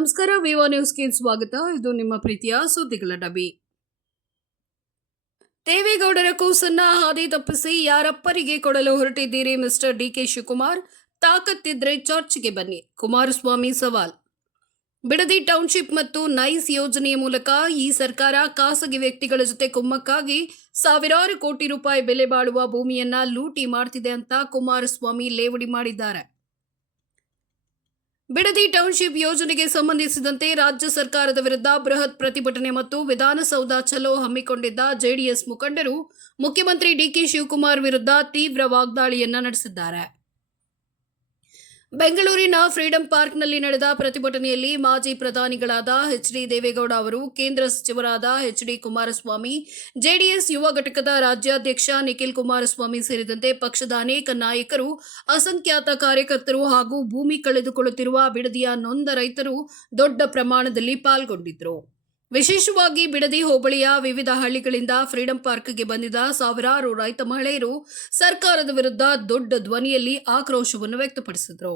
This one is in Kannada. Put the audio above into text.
ನಮಸ್ಕಾರ. ವಿವೋ ನ್ಯೂಸ್ಗೆ ಸ್ವಾಗತ. ಇದು ನಿಮ್ಮ ಪ್ರೀತಿಯ ಸುದ್ದಿಗಳ ಡಬ್ಬಿ. ದೇವೇಗೌಡರ ಕೂಸನ್ನ ಹಾದಿ ತಪ್ಪಿಸಿ ಯಾರಪ್ಪರಿಗೆ ಕೊಡಲು ಹೊರಟಿದ್ದೀರಿ ಮಿಸ್ಟರ್ ಡಿಕೆ ಶಿವಕುಮಾರ್? ತಾಕತ್ತಿದ್ರೆ ಚರ್ಚ್ಗೆ ಬನ್ನಿ, ಕುಮಾರಸ್ವಾಮಿ ಸವಾಲ್. ಬಿಡದಿ ಟೌನ್ಶಿಪ್ ಮತ್ತು ನೈಸ್ ಯೋಜನೆಯ ಮೂಲಕ ಈ ಸರ್ಕಾರ ಖಾಸಗಿ ವ್ಯಕ್ತಿಗಳ ಜೊತೆ ಕುಮ್ಮಕ್ಕಾಗಿ ಸಾವಿರಾರು ಕೋಟಿ ರೂಪಾಯಿ ಬೆಲೆ ಬಾಳುವ ಭೂಮಿಯನ್ನ ಲೂಟಿ ಮಾಡ್ತಿದೆ ಅಂತ ಕುಮಾರಸ್ವಾಮಿ ಲೇವಡಿ ಮಾಡಿದ್ದಾರೆ. ಬಿಡದಿ ಟೌನ್ಶಿಪ್ ಯೋಜನೆಗೆ ಸಂಬಂಧಿಸಿದಂತೆ ರಾಜ್ಯ ಸರ್ಕಾರದ ವಿರುದ್ಧ ಬೃಹತ್ ಪ್ರತಿಭಟನೆ ಮತ್ತು ವಿಧಾನಸೌಧ ಚಲೋ ಹಮ್ಮಿಕೊಂಡಿದ್ದ ಜೆಡಿಎಸ್ ಮುಖಂಡರು ಮುಖ್ಯಮಂತ್ರಿ ಡಿಕೆ ಶಿವಕುಮಾರ್ ವಿರುದ್ಧ ತೀವ್ರ ವಾಗ್ದಾಳಿಯನ್ನ ನಡೆಸಿದ್ದಾರೆ. ಬೆಂಗಳೂರಿನ ಫ್ರೀಡಂ ಪಾರ್ಕ್ನಲ್ಲಿ ನಡೆದ ಪ್ರತಿಭಟನೆಯಲ್ಲಿ ಮಾಜಿ ಪ್ರಧಾನಿಗಳಾದ ಎಚ್.ಡಿ. ದೇವೇಗೌಡ ಅವರು, ಕೇಂದ್ರ ಸಚಿವರಾದ ಎಚ್.ಡಿ. ಕುಮಾರಸ್ವಾಮಿ, ಜೆಡಿಎಸ್ ಯುವ ಘಟಕದ ರಾಜ್ಯಾಧ್ಯಕ್ಷ ನಿಖಿಲ್ ಕುಮಾರಸ್ವಾಮಿ ಸೇರಿದಂತೆ ಪಕ್ಷದ ಅನೇಕ ನಾಯಕರು, ಅಸಂಖ್ಯಾತ ಕಾರ್ಯಕರ್ತರು ಹಾಗೂ ಭೂಮಿ ಕಳೆದುಕೊಳ್ಳುತ್ತಿರುವ ಬಿಡದಿಯ ನೊಂದ ರೈತರು ದೊಡ್ಡ ಪ್ರಮಾಣದಲ್ಲಿ ಪಾಲ್ಗೊಂಡಿದ್ದರು. ವಿಶೇಷವಾಗಿ ಬಿಡದಿ ಹೋಬಳಿಯ ವಿವಿಧ ಹಳ್ಳಿಗಳಿಂದ ಫ್ರೀಡಂ ಪಾರ್ಕ್ಗೆ ಬಂದಿದ್ದ ಸಾವಿರಾರು ರೈತ ಮಹಿಳೆಯರು ಸರ್ಕಾರದ ವಿರುದ್ಧ ದೊಡ್ಡ ಧ್ವನಿಯಲ್ಲಿ ಆಕ್ರೋಶವನ್ನು ವ್ಯಕ್ತಪಡಿಸಿದರು.